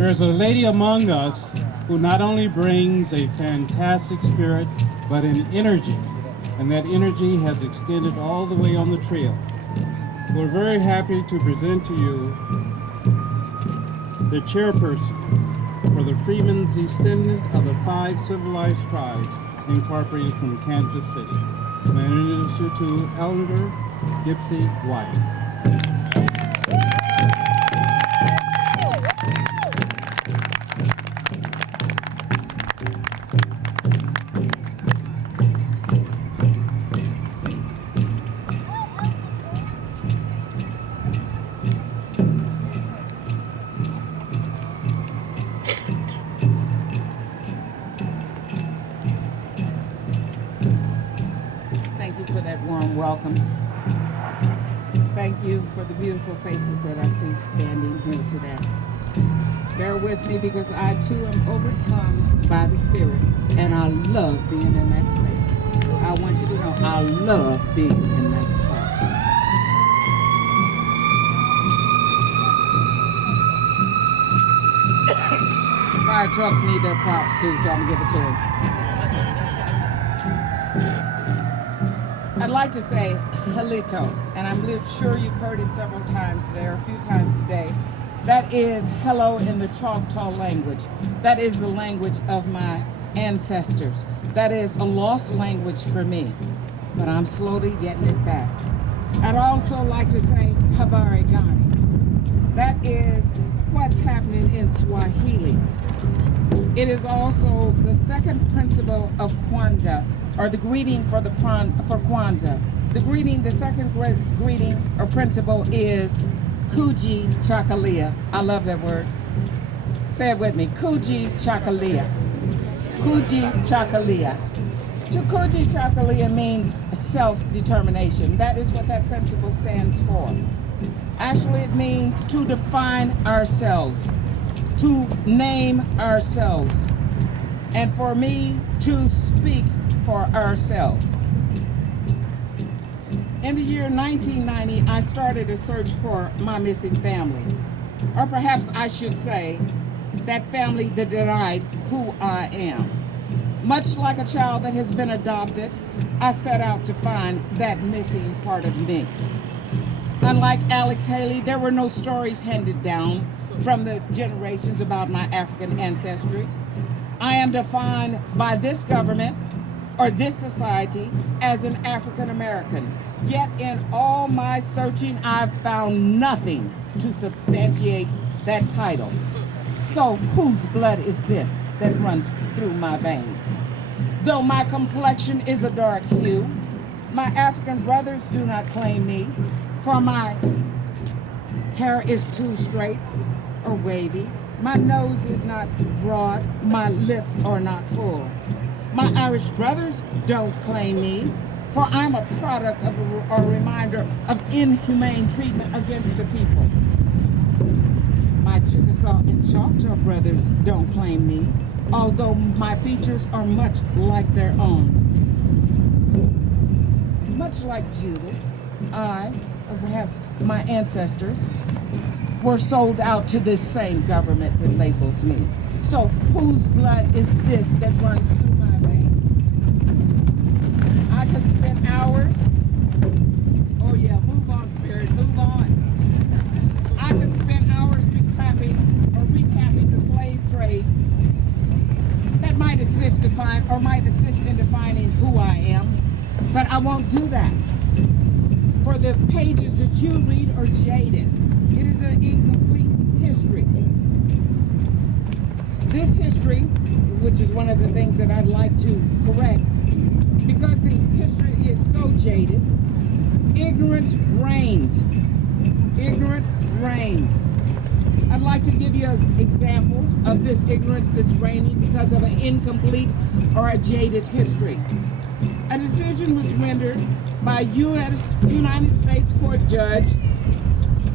There is a lady among us who not only brings a fantastic spirit, but an energy, and that energy has extended all the way on the trail. We're very happy to present to you the chairperson for the Freemen's Descendant of the 5 Civilized Tribes incorporated from Kansas City. May I introduce you to Eleanor, Gypsy, Wyatt. Thank you for that warm welcome. Thank you for the beautiful faces that I see standing here today. Bear with me because I too am overcome by the Spirit, and I love being in that state. I want you to know I love being in that spot. Fire trucks need their props too, so I'm gonna give it to them. I'd like to say halito, and I'm sure you've heard it several times today, or a few times today. That is hello in the Choctaw language. That is the language of my ancestors. That is a lost language for me, but I'm slowly getting it back. I'd also like to say habari gani. That is what's happening in Swahili. It is also the second principle of Kwanzaa, or the greeting for Kwanzaa. The second greeting or principle is Kuji Chakalia. I love that word. Say it with me. Kuji Chakalia. Kuji Chakalia. Kuji Chakalia means self-determination. That is what that principle stands for. Actually, it means to define ourselves, to name ourselves, and for me to speak for ourselves. In the year 1990, I started a search for my missing family, or perhaps I should say that family that denied who I am. Much like a child that has been adopted, I set out to find that missing part of me. Unlike Alex Haley, there were no stories handed down from the generations about my African ancestry. I am defined by this government or this society as an African American. Yet in all my searching, I've found nothing to substantiate that title. So whose blood is this that runs through my veins? Though my complexion is a dark hue, my African brothers do not claim me, for my hair is too straight or wavy. My nose is not broad, my lips are not full. My Irish brothers don't claim me, for I'm a product of a reminder of inhumane treatment against the people. My Chickasaw and Choctaw brothers don't claim me, although my features are much like their own. Much like Judas, I, or perhaps my ancestors, were sold out to this same government that labels me. So whose blood is this that runs through my veins? I could spend hours. Oh yeah, move on, Spirit, move on. I could spend hours recapping the slave trade that might assist in defining who I am, but I won't do that. For the pages that you read are jaded. It is an incomplete history. This history, which is one of the things that I'd like to correct, because the history is so jaded, ignorance reigns. Ignorant reigns. I'd like to give you an example of this ignorance that's reigning because of an incomplete or a jaded history. A decision was rendered by United States Court Judge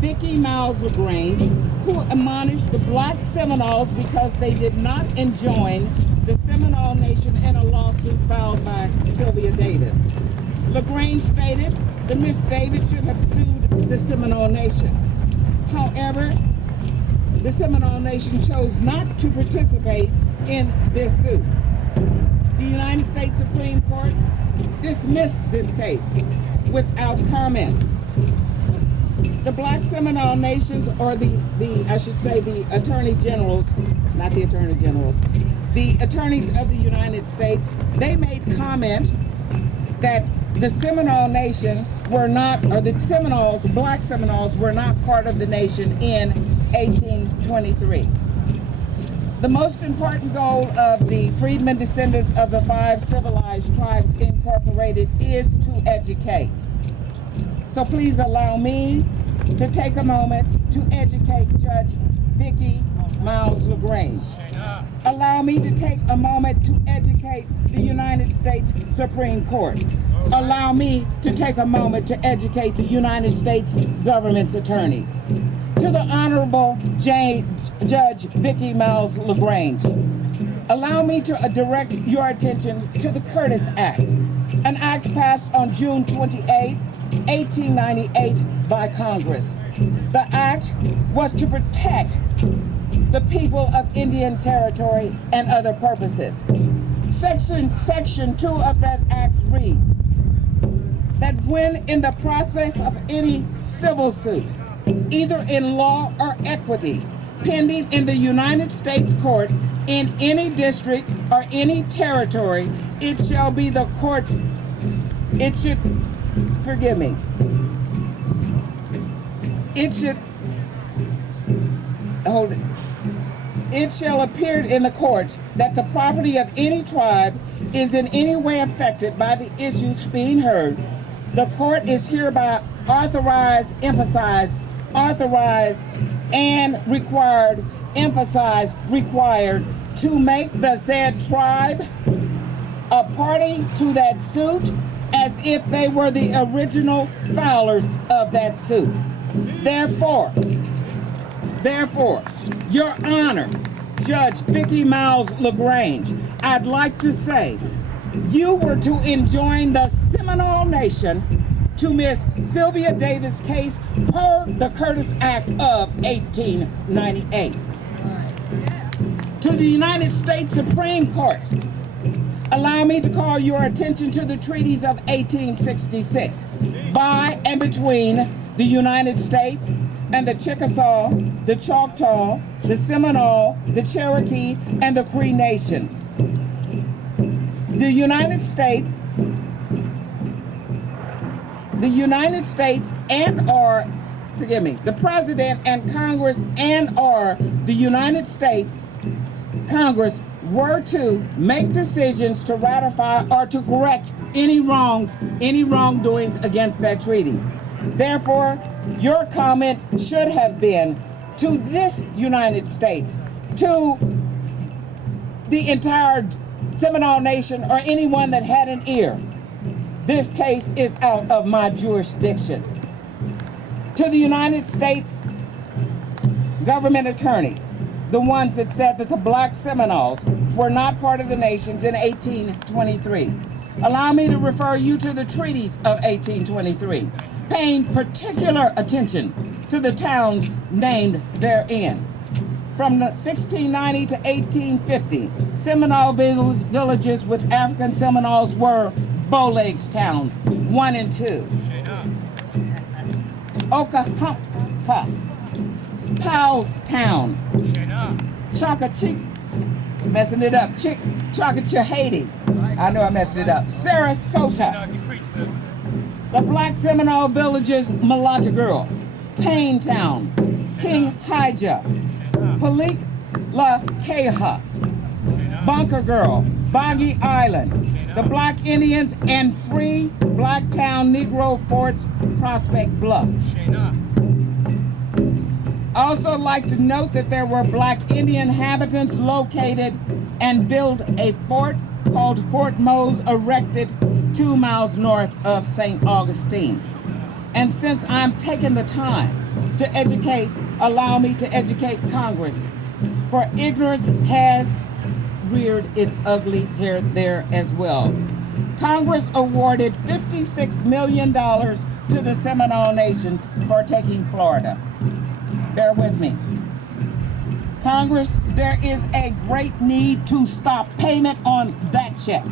Vicki Miles LaGrange, who admonished the Black Seminoles because they did not enjoin the Seminole Nation in a lawsuit filed by Sylvia Davis. LaGrange stated that Miss Davis should have sued the Seminole Nation. However, the Seminole Nation chose not to participate in this suit. The United States Supreme Court dismissed this case without comment. The Black Seminole Nations, or the Attorney Generals, not the Attorney Generals, the attorneys of the United States, they made comment that the Seminole Nation were not, or the Seminoles, Black Seminoles, were not part of the nation in 1823. The most important goal of the freedmen descendants of the 5 civilized tribes incorporated is to educate. So please allow me to take a moment to educate Judge Vicki Miles LaGrange. Allow me to take a moment to educate the United States Supreme Court. Allow me to take a moment to educate the United States government's attorneys. To the Honorable Judge Vicki Miles LaGrange, allow me to direct your attention to the Curtis Act, an act passed on June 28, 1898 by Congress. The act was to protect the people of Indian Territory and other purposes. Section 2 of that act reads that when in the process of any civil suit, either in law or equity, pending in the United States Court in any district or any territory, it shall be the court's, it should, forgive me, it should, hold it. It shall appear in the courts that the property of any tribe is in any way affected by the issues being heard. The court is hereby authorized, and required, emphasized, required to make the said tribe a party to that suit as if they were the original filers of that suit. Therefore, Your Honor, Judge Vicki Miles LaGrange, I'd like to say you were to enjoin the Seminole Nation to Miss Sylvia Davis' case per the Curtis Act of 1898. To the United States Supreme Court, allow me to call your attention to the treaties of 1866 by and between the United States and the Chickasaw, the Choctaw, the Seminole, the Cherokee, and the Cree Nations. The United States the President and Congress and/or the United States Congress were to make decisions to ratify or to correct any wrongdoings against that treaty. Therefore, your comment should have been to this United States, to the entire Seminole Nation, or anyone that had an ear. This case is out of my jurisdiction. To the United States government attorneys, the ones that said that the Black Seminoles were not part of the nations in 1823, allow me to refer you to the treaties of 1823, paying particular attention to the towns named therein. From 1690 to 1850, Seminole villages with African Seminoles were Bowlegs Town 1 and 2, Okahumpah, Powell's Town, messing it up, Chocotchehady, I know I messed it up, Sarasota, the Black Seminole villages, Mulatto Girl, Payne Town, King Hija, Palik La Keha, Bunker Girl, Boggy Island, the Black Indians, and Free Blacktown Negro Forts, Prospect Bluff. Also like to note that there were Black Indian inhabitants located and built a fort called Fort Mose, erected 2 miles north of St. Augustine. And since I'm taking the time to educate, allow me to educate Congress, for ignorance has reared its ugly head there as well. Congress awarded $56 million to the Seminole Nations for taking Florida. Bear with me. Congress, there is a great need to stop payment on that check.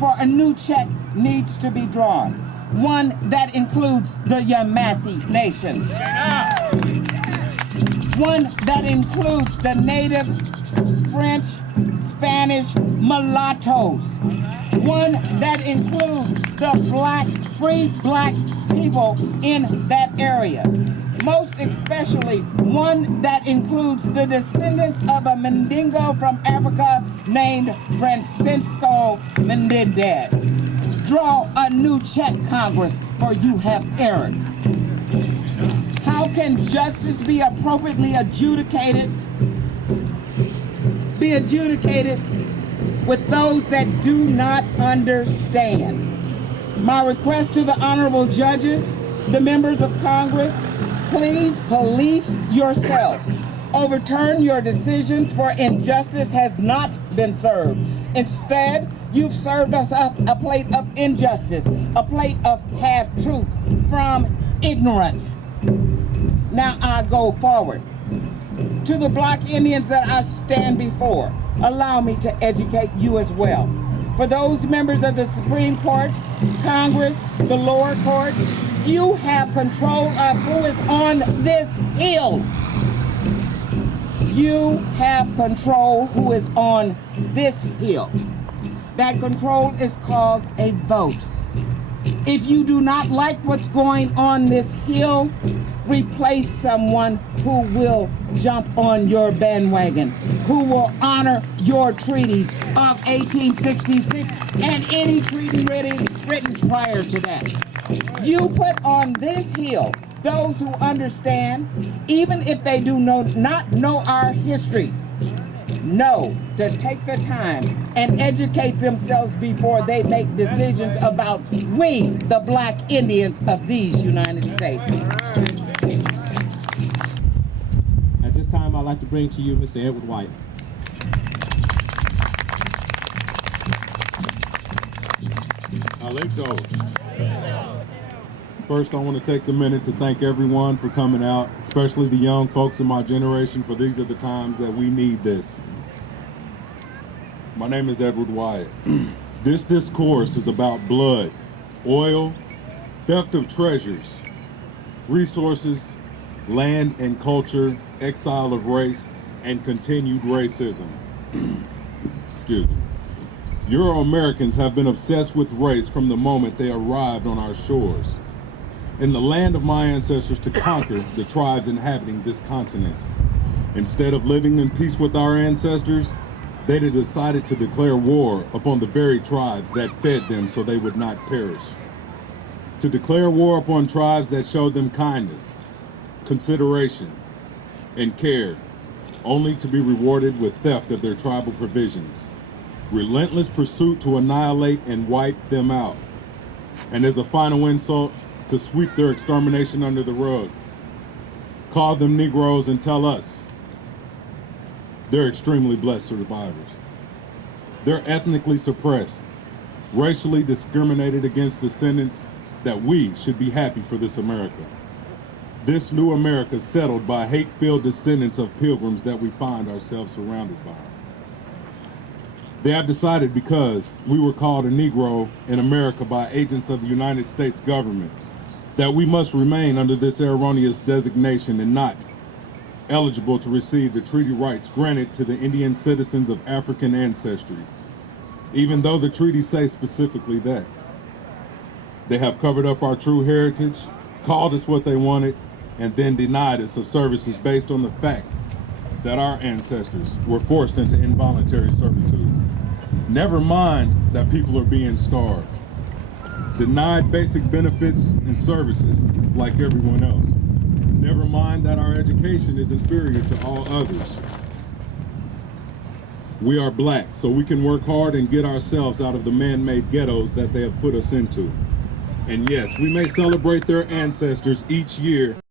For a new check needs to be drawn, one that includes the Yamasee Nation, one that includes the native French, Spanish mulattoes, one that includes the free black people in that area. Most especially one that includes the descendants of a Mandingo from Africa named Francisco Mendez. Draw a new check, Congress, for you have erred. How can justice be appropriately adjudicated with those that do not understand? My request to the honorable judges, the members of Congress, please police yourselves. Overturn your decisions, for injustice has not been served. Instead, you've served us up a plate of injustice, a plate of half-truth from ignorance. Now I go forward. To the Black Indians that I stand before, allow me to educate you as well. For those members of the Supreme Court, Congress, the lower courts, you have control of who is on this hill. You have control who is on this hill. That control is called a vote. If you do not like what's going on this hill, replace someone who will jump on your bandwagon, who will honor your treaties of 1866 and any treaty written prior to that. You put on this hill those who understand, even if they do not know our history, know to take the time and educate themselves before they make decisions about we, the Black Indians of these United States. At this time, I'd like to bring to you Mr. Edward Wyatt. Alito. First, I want to take the minute to thank everyone for coming out, especially the young folks in my generation, for these are the times that we need this. My name is Edward Wyatt. This discourse is about blood, oil, theft of treasures, resources, land and culture, exile of race, and continued racism. Excuse me. Euro-Americans have been obsessed with race from the moment they arrived on our shores. In the land of my ancestors to conquer the tribes inhabiting this continent. Instead of living in peace with our ancestors, they had decided to declare war upon the very tribes that fed them so they would not perish. To declare war upon tribes that showed them kindness, consideration, and care, only to be rewarded with theft of their tribal provisions. Relentless pursuit to annihilate and wipe them out. And as a final insult, to sweep their extermination under the rug. Call them Negroes and tell us they're extremely blessed survivors. They're ethnically suppressed, racially discriminated against descendants that we should be happy for this America. This new America settled by hate-filled descendants of pilgrims that we find ourselves surrounded by. They have decided because we were called a Negro in America by agents of the United States government that we must remain under this erroneous designation and not eligible to receive the treaty rights granted to the Indian citizens of African ancestry, even though the treaties say specifically that. They have covered up our true heritage, called us what they wanted, and then denied us of services based on the fact that our ancestors were forced into involuntary servitude. Never mind that people are being starved, denied basic benefits and services like everyone else. Never mind that our education is inferior to all others. We are black, so we can work hard and get ourselves out of the man-made ghettos that they have put us into. And yes, we may celebrate their ancestors each year